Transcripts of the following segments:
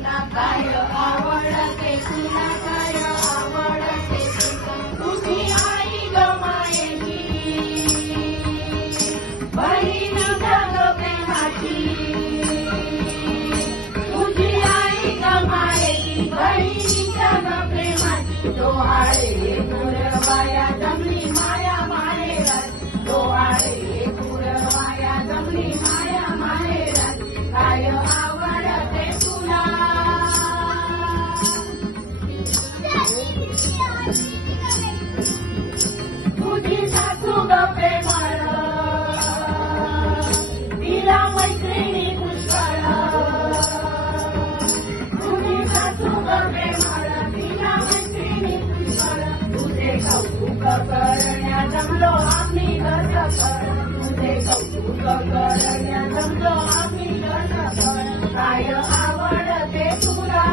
तुला काय आवडते तुला काय आवडते तुझी आई ग मायेची बहीण जग प्रेमाची तुझी आई ग मायेची बहीण जग प्रेमाची डोहाळे पुरवाया जमली माया माहेरात डोहाळे पुरवाया जमली माया माहेरात काय आवडते तुला तुझी सासू ग प्रेमळ तिला मैत्रिणी पुष्कळ तुझी सासू ग प्रेमळ तिला मैत्रिणी पुष्कळ तुझे कौतुक करण्या जमलो आम्ही घरकर तुझे कौतुक करण्या जमलो आम्ही घरकर काय आवडते तुला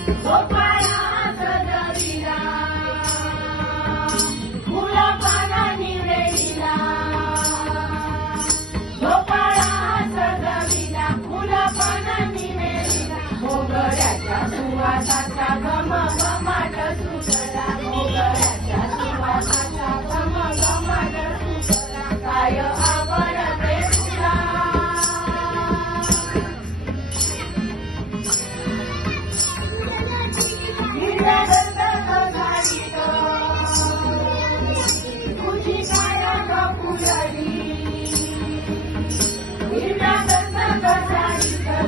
गोपाळा सजविला फुला पानांनी वेळीला गोपाळा सजविला फुला पानांनी वेळीला मोगऱ्याच्या सुवासाचा घमघमाट सुटला मोगऱ्याच्या सुवासाचा घमघमाट सुटला काय आवडते तुला तुझी काया कपुलली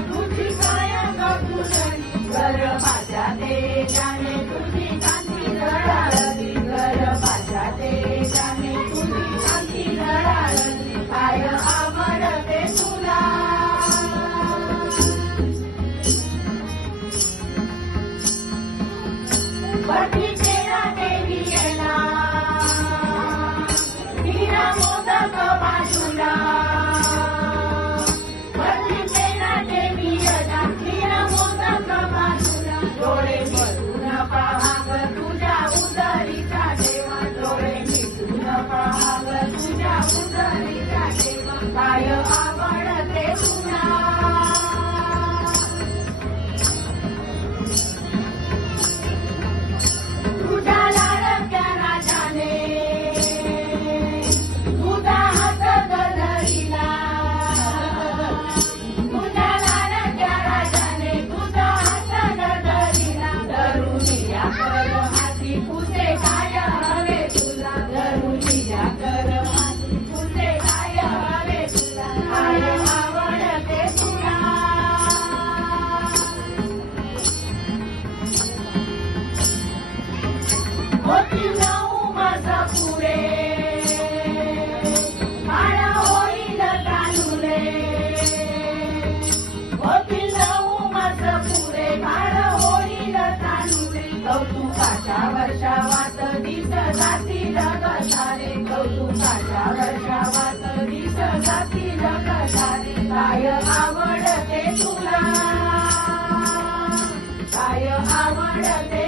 तुझी काया कपुलली गर्भाच्या तेजाने तुझी कांती झळाळली गर्भाच्या तेजाने तुझी कांती झळाळली काय आवडते तुला पतीचे देवी येला तिला मोदक बाजूला पतीचे देवी येला तिला मोदक बाजूला डोळे मिटून पाहाग तुझ्या उदरीचा देवा डोळे मिटून पाहाग तुझ्या उदरीचा देवा काय आवडते तुला तुझ्या लाडक्या राजाने तुझा हात धरिला तुझ्या लाडक्या राजाने तुझा हात धरिला धरुनिया कर हाती पुसे काय हवे तुला धरुनिया कर हाती पुसे काय हवे तुला काय आवडते तुला होती नऊ मास पुरे माळा होईल तांदुळे होती नऊ मास पुरे माळा होईल तांदुळे कौतुकाच्या वर्षावात दिस जातील कसारे कौतुकाच्या वर्षावात दिस जातील कसारे काय आवडते तुला काय आवडते